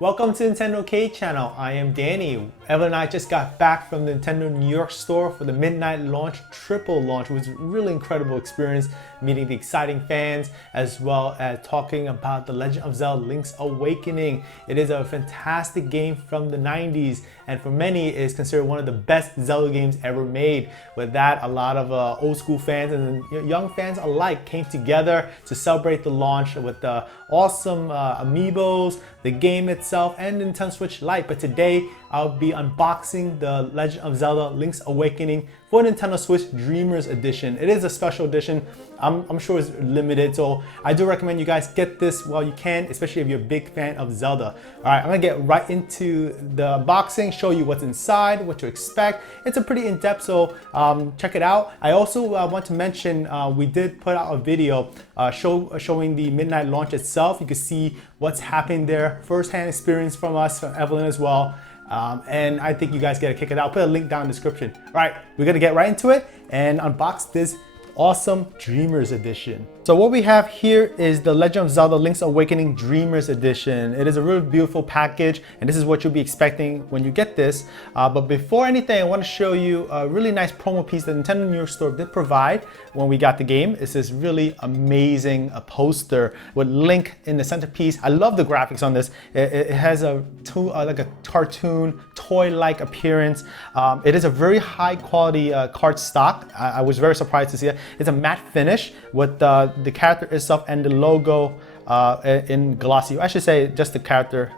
Welcome to Nintendo K channel. I am Danny. Evan and I just got back from the Nintendo New York store for the midnight launch, triple launch. It was a really incredible experience meeting the exciting fans as well as talking about The Legend of Zelda Link's Awakening. It is a fantastic game from the 90s and for many it is considered one of the best Zelda games ever made. With that, a lot of old school fans and young fans alike came together to celebrate the launch with the awesome amiibos, the game itself, and Nintendo Switch Lite. But today I'll be unboxing The Legend of Zelda Link's Awakening for Nintendo Switch Dreamers Edition. It is a special edition. I'm sure it's limited, so I do recommend you guys get this while you can, especially if you're a big fan of Zelda. All right, I'm gonna get right into the unboxing, show you what's inside, what to expect. It's a pretty in-depth, so check it out. I also want to mention we did put out a video showing the midnight launch itself. You can see what's happening there, first-hand experience from us, from Evelyn as well. And I think you guys get a kick it out. I'll put a link down in the description. All right, we're gonna get right into it and unbox this awesome Dreamers Edition. So what we have here is the Legend of Zelda Link's Awakening Dreamers Edition. It is a really beautiful package and this is what you'll be expecting when you get this. But before anything, I want to show you a really nice promo piece that Nintendo New York Store did provide when we got the game. It's this really amazing poster with Link in the centerpiece. I love the graphics on this. It has like a cartoon, toy-like appearance. It is a very high quality card stock. I was very surprised to see it. It's a matte finish with the character itself and the logo in glossy. I should say just the character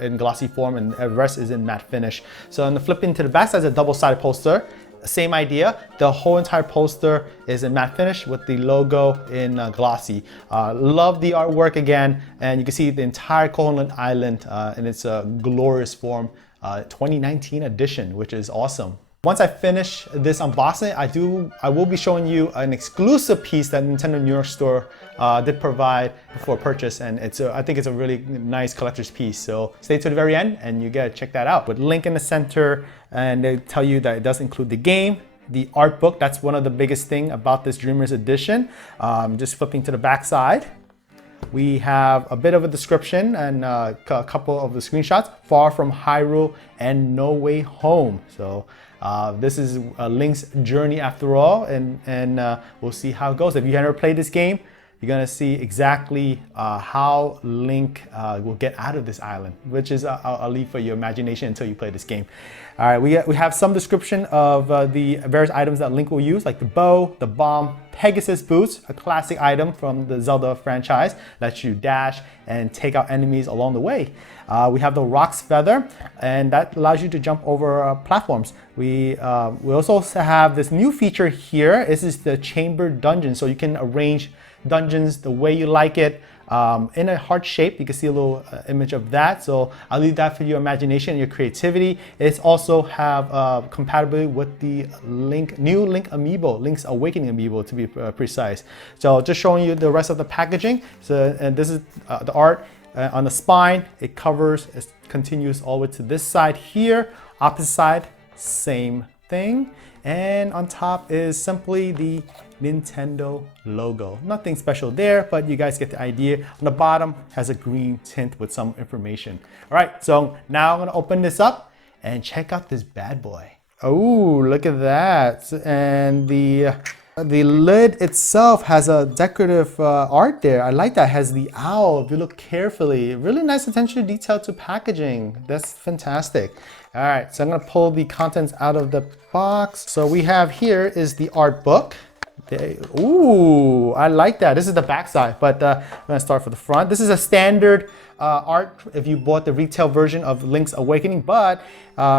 in glossy form, and the rest is in matte finish. So on the flipping to the back side is a double-sided poster. Same idea. The whole entire poster is in matte finish with the logo in glossy. Love the artwork again, and you can see the entire Koholint Island in its glorious form, 2019 edition, which is awesome. Once I finish this unboxing, I will be showing you an exclusive piece that Nintendo New York Store did provide before purchase, and I think it's a really nice collector's piece. So stay to the very end and you gotta check that out. With Link in the center, and they tell you that it does include the game, the art book. That's one of the biggest thing about this Dreamers Edition. Just flipping to the back side. We have a bit of a description and a couple of the screenshots. Far from Hyrule and No Way Home. So this is Link's journey after all, and we'll see how it goes. If you never played this game, you're gonna see exactly how Link will get out of this island, which is I'll leave for your imagination until you play this game. All right, we have some description of the various items that Link will use, like the bow, the bomb, Pegasus boots, a classic item from the Zelda franchise, lets you dash and take out enemies along the way. We have the Roc's Feather, and that allows you to jump over platforms. We also have this new feature here. This is the Chamber Dungeon, so you can arrange dungeons the way you like it in a heart shape. You can see a little image of that, so I'll leave that for your imagination and your creativity. It's also have compatibility with the new Link amiibo, Link's Awakening amiibo to be precise. So just showing you the rest of the packaging. So, and this is the art on the spine. It covers, it continues all the way to this side here. Opposite side, same thing. And on top is simply the Nintendo logo. Nothing special there, but you guys get the idea. On the bottom has a green tint with some information. All right, so now I'm gonna open this up and check out this bad boy. Oh, look at that. And the lid itself has a decorative art there. I like that. It has the owl. If you look carefully, really nice attention to detail to packaging. That's fantastic. All right, so I'm gonna pull the contents out of the box. So we have here is the art book. Ooh, I like that. This is the back side, but I'm gonna start for the front. This is a standard art if you bought the retail version of Link's Awakening, but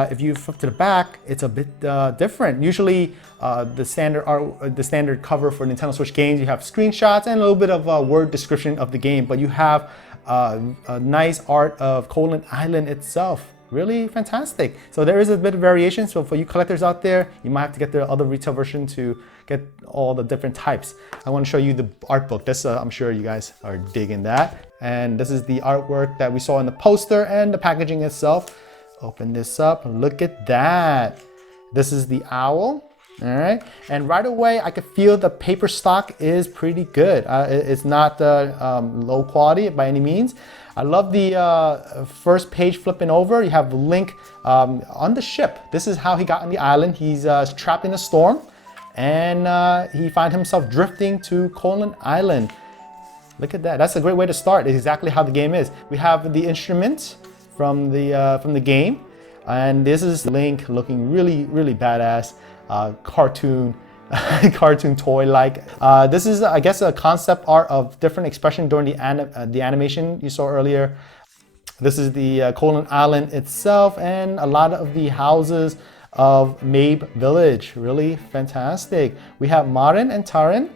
if you flip to the back, it's a bit different. Usually the standard cover for Nintendo Switch games, you have screenshots and a little bit of a word description of the game, but you have a nice art of Koholint Island itself. Really fantastic. So there is a bit of variation. So for you collectors out there, you might have to get the other retail version to get all the different types. I want to show you the art book. This, I'm sure you guys are digging that. And this is the artwork that we saw in the poster and the packaging itself. Open this up and look at that. This is the owl. All right, and right away I could feel the paper stock is pretty good. It's not low quality by any means. I love the first page flipping over. You have Link on the ship. This is how he got on the island. He's trapped in a storm, and he finds himself drifting to Colon Island. Look at that. That's a great way to start. It's exactly how the game is. We have the instruments from the game, and this is Link looking really, really badass. Cartoon toy-like. This is, I guess, a concept art of different expression during the animation you saw earlier. This is the Colon Island itself and a lot of the houses of Mabe Village. Really fantastic. We have Marin and Tarin,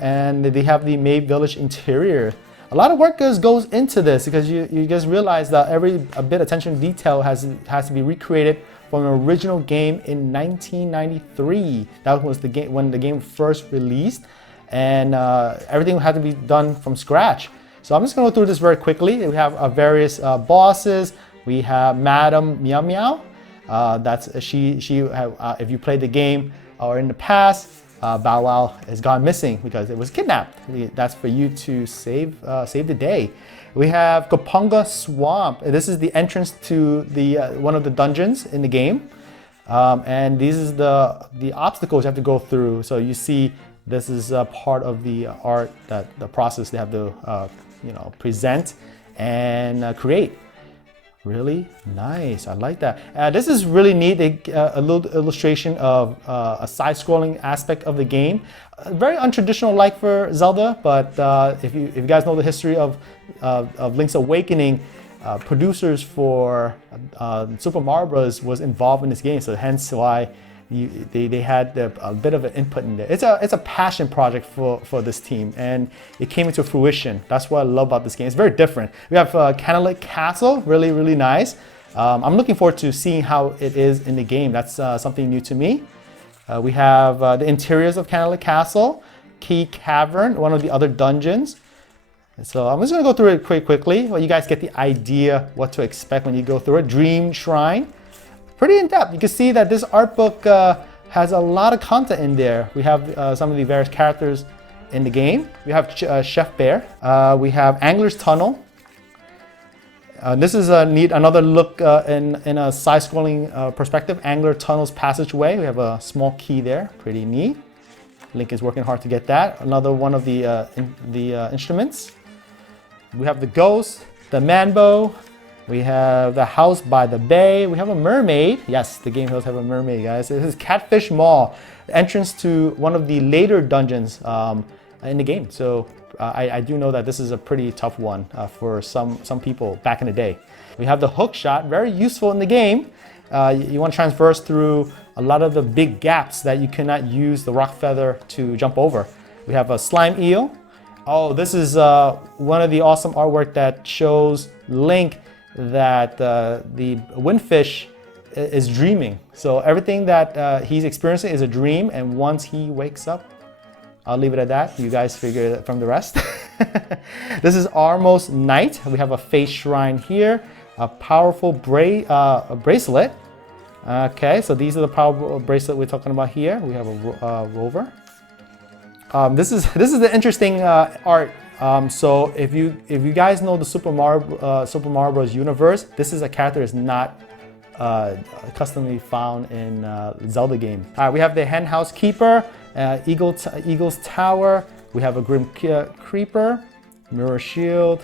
and they have the Mabe Village interior. A lot of work goes into this because you guys realize that every bit of attention to detail has to be recreated from an original game in 1993. That was the game when the game first released, and everything had to be done from scratch. So I'm just going to go through this very quickly. We have various bosses. We have Madame Meow Meow. If you played the game or in the past, Bow Wow has gone missing because it was kidnapped. That's for you to save the day. We have Kapunga Swamp. This is the entrance to the one of the dungeons in the game, and these is the obstacles you have to go through. So you see, this is part of the art, the process they have to present and create. Really nice. I like that. This is really neat. A little illustration of a side-scrolling aspect of the game. Very untraditional, like for Zelda, but if you guys know the history of Link's Awakening, producers for Super Mario Bros. Was involved in this game, so hence why they had a bit of an input in there. It's a passion project for this team, and it came into fruition. That's what I love about this game. It's very different. We have Candlelit Castle, really, really nice. I'm looking forward to seeing how it is in the game. That's something new to me. We have the interiors of Candlelit Castle, Key Cavern, one of the other dungeons. So I'm just going to go through it quickly. Well, you guys get the idea what to expect when you go through it. Dream Shrine. Pretty in-depth. You can see that this art book has a lot of content in there. We have some of the various characters in the game. We have Chef Bear. We have Angler's Tunnel. This is another look in a side-scrolling perspective. Angler Tunnel's Passageway. We have a small key there. Pretty neat. Link is working hard to get that. Another one of the instruments. We have the Ghost, the Manbo. We have the House by the Bay. We have a mermaid. Yes, the game does have a mermaid, guys. This is Catfish Mall, entrance to one of the later dungeons in the game. So I do know that this is a pretty tough one for some people back in the day. We have the hook shot, very useful in the game. You want to traverse through a lot of the big gaps that you cannot use the rock feather to jump over. We have a slime eel. Oh, this is one of the awesome artwork that shows Link that the windfish is dreaming. So everything that he's experiencing is a dream, and once he wakes up, I'll leave it at that. You guys figure it from the rest. This is Armos Knight. We have a face shrine here, a powerful bracelet. Okay, so these are the powerful bracelet we're talking about here. We have a rover. This is the interesting art. So if you guys know the Super Mario Bros. Universe, this is a character that's not customly found in Zelda game. We have the Hen House Keeper, Eagle's Tower. We have a Grim Creeper, Mirror Shield.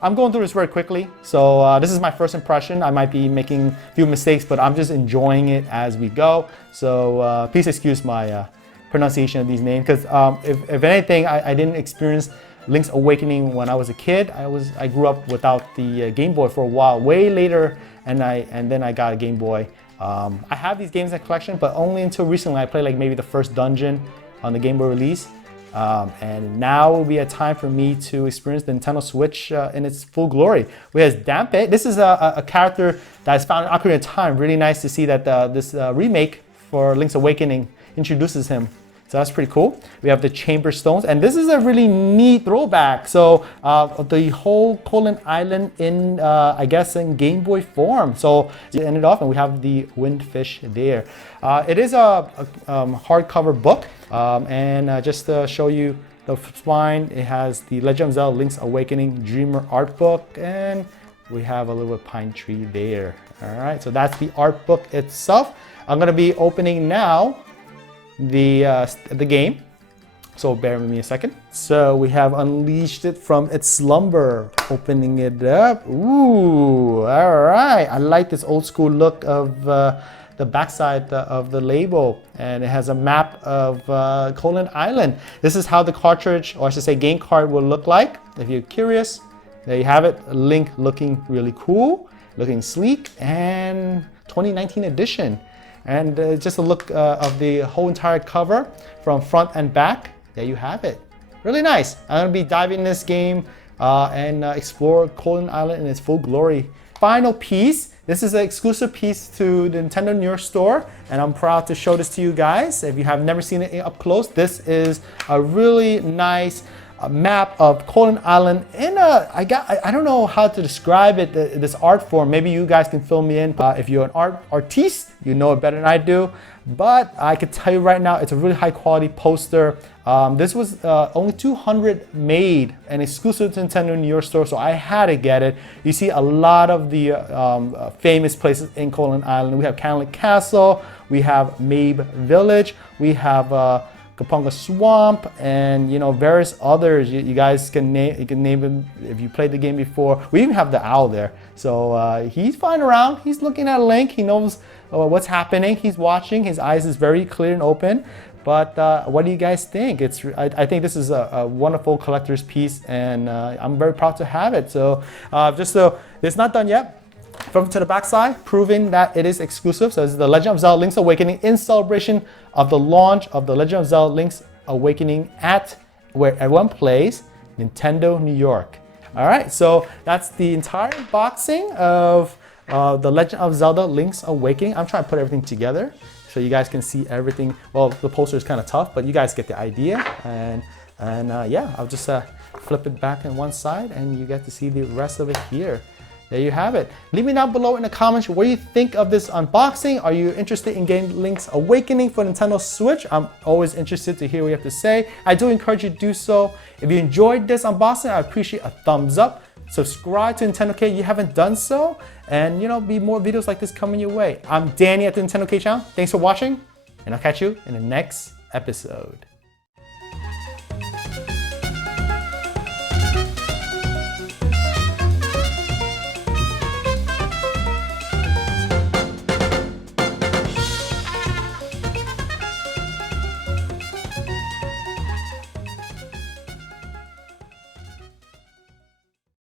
I'm going through this very quickly, so this is my first impression. I might be making a few mistakes, but I'm just enjoying it as we go. So please excuse my pronunciation of these names, because if anything, I didn't experience Link's Awakening when I was a kid. I grew up without the Game Boy for a while, way later, and then I got a Game Boy. I have these games in the collection, but only until recently. I played like maybe the first dungeon on the Game Boy release, and now will be a time for me to experience the Nintendo Switch in its full glory. We have Dampe. This is a character that is found in Ocarina of Time. Really nice to see that this remake for Link's Awakening introduces him. So that's pretty cool. We have the chamber stones, and this is a really neat throwback. So the whole Colin Island in, I guess, in Game Boy form. So you end it off, and we have the windfish there. It is a hardcover book, and just to show you the spine, it has the Legend of Zelda Link's Awakening Dreamer art book, and we have a little pine tree there. All right, so that's the art book itself. I'm gonna be opening now the game, so bear with me a second. So we have unleashed it from its slumber, opening it up. Ooh, all right. I like this old school look of the backside of the label, and it has a map of Colin Island. This is how the cartridge, or I should say game card, will look like. If you're curious, there you have it. Link looking really cool, looking sleek, and 2019 edition. And just a look of the whole entire cover from front and back. There you have it. Really nice. I'm gonna be diving in this game and explore Colin Island in its full glory. Final piece. This is an exclusive piece to the Nintendo New York store, and I'm proud to show this to you guys. If you have never seen it up close, this is a really nice map of Colin Island in a, I don't know how to describe it, this art form. Maybe you guys can fill me in. If you're an artiste, you know it better than I do. But I can tell you right now, it's a really high quality poster. This was only 200 made and exclusive to Nintendo New York store, so I had to get it. You see a lot of the famous places in Colin Island. We have Canley Castle, we have Mabe Village, we have Kapunga Swamp, and various others. You guys can name. You can name them if you played the game before. We even have the owl there, so he's flying around. He's looking at Link. He knows what's happening. He's watching. His eyes is very clear and open. But what do you guys think? I think this is a wonderful collector's piece, and I'm very proud to have it. So it's not done yet. From to the back side, proving that it is exclusive. So this is the Legend of Zelda Link's Awakening in celebration of the launch of the Legend of Zelda Link's Awakening at where everyone plays, Nintendo New York. All right, so that's the entire unboxing of the Legend of Zelda Link's Awakening. I'm trying to put everything together so you guys can see everything. Well, the poster is kind of tough, but you guys get the idea. And yeah, I'll just flip it back on one side, and you get to see the rest of it here. There you have it. Leave me down below in the comments what you think of this unboxing. Are you interested in getting Link's Awakening for Nintendo Switch? I'm always interested to hear what you have to say. I do encourage you to do so. If you enjoyed this unboxing, I appreciate a thumbs up. Subscribe to Nintendo K if you haven't done so. And be more videos like this coming your way. I'm Danny at the Nintendo K channel. Thanks for watching, and I'll catch you in the next episode.